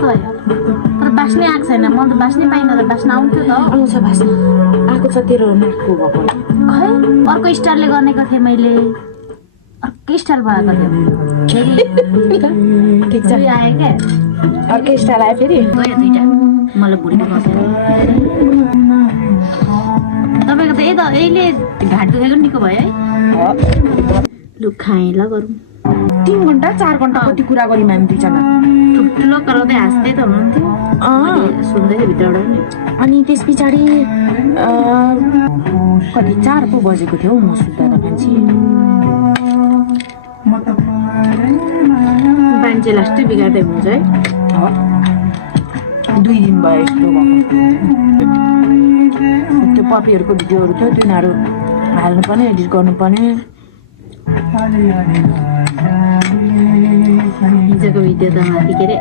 कस्तो भयो तर बास्नै आएको छैन म त बास्नै पाइनँ त बास्न आउँथ्यो त आउँछ बास्न आएको छ तेरो नाकको भएको खै अर्को स्टाइलले गर्नेको थिएँ मैले अर्कै स्टाइल भएको थियो ठिक छ आयो क्या अर्कै स्टाइल आयो फेरि गयो दुईटा मलाई भुँडी बसेर तपाईँको त यहीले घाट दुखेको निको भयो है लु खाएँ ल गरौँ 3 घन्टा 4 घन्टा कति कुरा गऱ्यौँ हामी दुईजना ठुल्ठुलो कराउँदै हाँस्दै त हुनुहुन्थ्यो सुन्दै भित्रबाट नि अनि त्यस पछाडि कति 4 पो बजेको थियो म सुत्दा त मान्छे लास्टै बिगार्दै हुन्छ है 2 दिन भयो यस्तो भएको त्यो पपीहरूको भिडियोहरू थियो तिनीहरू हाल्नु पर्ने एडिट गर्नु पर्ने हिजोको भिडियो त माथि के अरे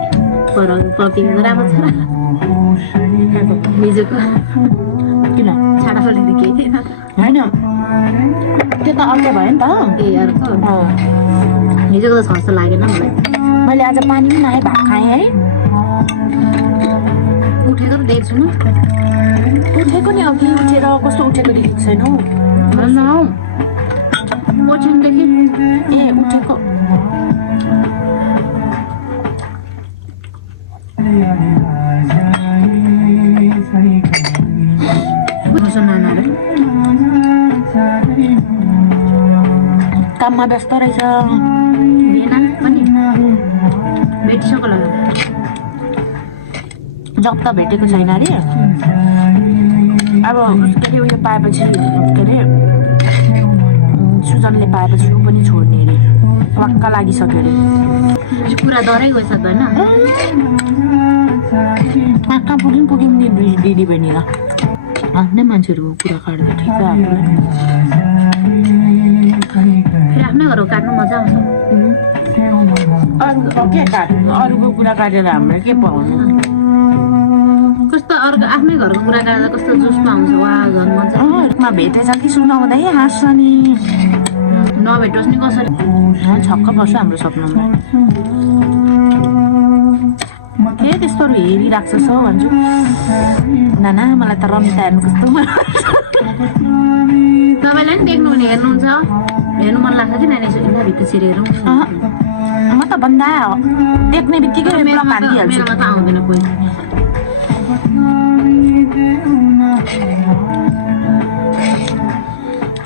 पर पपीको त राम्रो छ र हिजोको किन छाडा पलेर केही थिएन होइन त्यो त अर्कै भयो नि त ए अर्को हिजोको त छर्छ लागेन मलाई मैले आज पानी पनि नआएँ भात खाएँ है उठेको त देख्छु न उठेको नि अघि उठेर कस्तो उठेको देखेको छैन ओछ्यानदेखि ए उठेको नानाहरू काममा व्यस्त रहेछ भेना पनि भेटिसक्यो होला जब त भेटेको छैन अरे अब के अरे उयो पाएपछि के अरे सुजनले पाएपछि ऊ पनि छोड्ने अरे वाक्क लागिसक्यो अरे कुरा डरै गएछ त होइन कहाँ पुग्यौँ नि दिदी बहिनी र आफ्नै मान्छेहरूको कुरा काट्दा ठिक भयो फेरि आफ्नै घरको काट्नु मजा आउँछ अरूको के काट्नु अरूको कुरा काटेर हाम्रो के पाउनु कस्तो अर्को आफ्नै घरको कुरा काट्दा कस्तो जोसमा आउँछ वा झन् मजा भेटेछ कि सुनाउँदै हाँस्छ नि नभेटोस् नि कसरी छक्क पर्छ हाम्रो सपनामा के त्यस्तोहरू हेरिराख्छ सो भन्छु नाना मलाई त रमिता हेर्नु कस्तो तपाईँलाई पनि देख्नुहुने हेर्नुहुन्छ हेर्नु मन लाग्छ कि नानी भित्र छिर हेरौँ म त भन्दा देख्ने बित्तिकै मेरोमा त आउँदैन कोही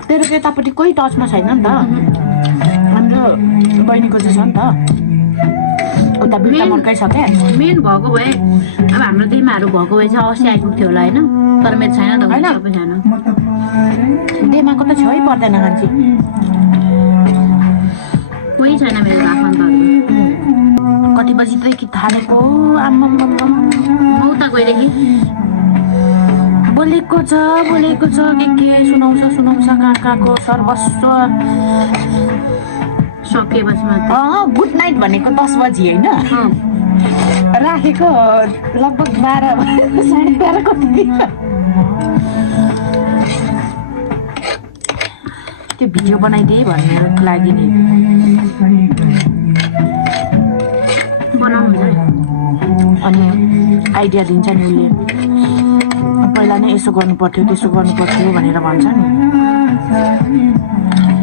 तेरो यतापट्टि कोही टचमा छैन नि त हाम्रो बहिनीको चाहिँ छ नि त उता बिटा मर्काइसक्यो मेन भएको भए अब हाम्रो दिमाहरू भएको भए चाहिँ अवश्य आइपुग्थ्यो होला होइन तर मेरो छैन त होइन सबै छैन देमाको त छेउै पर्दैन मान्छे कोही छैन मेरो आफन्तहरू कति बजीदेखि थालेको आम्मा म उता गएदेखि बोलेको छ के सुनाउँछ कहाँको सर्वस्व सकिएपछि गुड नाइट भनेको 10 बजी होइन राखेको लगभग 12 12:30 कति त्यो भिडियो बनाइदिए भन्ने लागि नि बनाउनु अनि आइडिया दिन्छ नि उसले पहिला नै यसो गर्नु पर्थ्यो त्यसो गर्नु पर्थ्यो भनेर भन्छ नि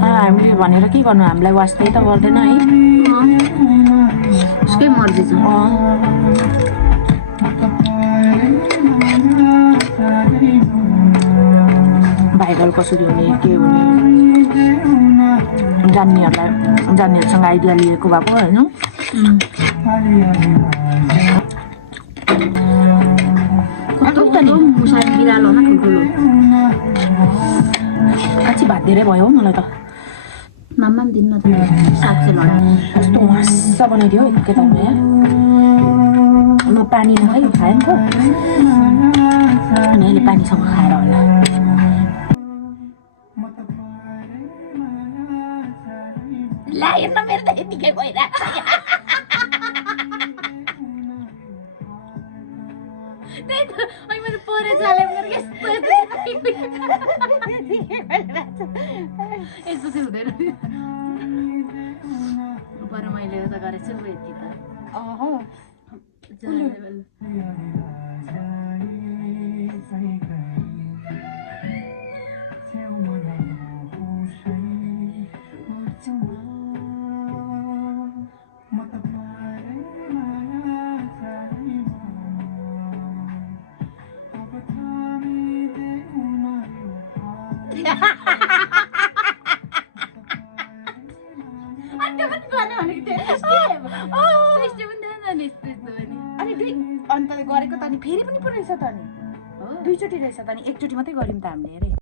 हामीले भनेर के गर्नु हामीलाई वास्तै त गर्दैन है उसकै मर्जी छ भाइरल कसरी हुने के हुने जान्नेहरूसँग आइडिया लिएको भएको होइन बिरालो ठुल्ठुलो साँच्ची भात धेरै भयो हौ मलाई त मामा पनि दिन्न त साँच्चै लडा कस्तो मास्सा बनाइदियो एकैतालमा म पानी नखाइ खाएँ नि त अनि अहिले पानीसँग खाएर होला ला हेर्न मेरो त यतिकै भइरहेको छ त्यही त मैले परे चाले यस्तो यस्तो चाहिँ हुँदैन पर मैले त गरेको छु यति त अनि अन्त गरेको त अनि फेरि पनि पो रहेछ त अनि दुईचोटि रहेछ त अनि एकचोटि मात्रै गऱ्यौँ त हामीले अरे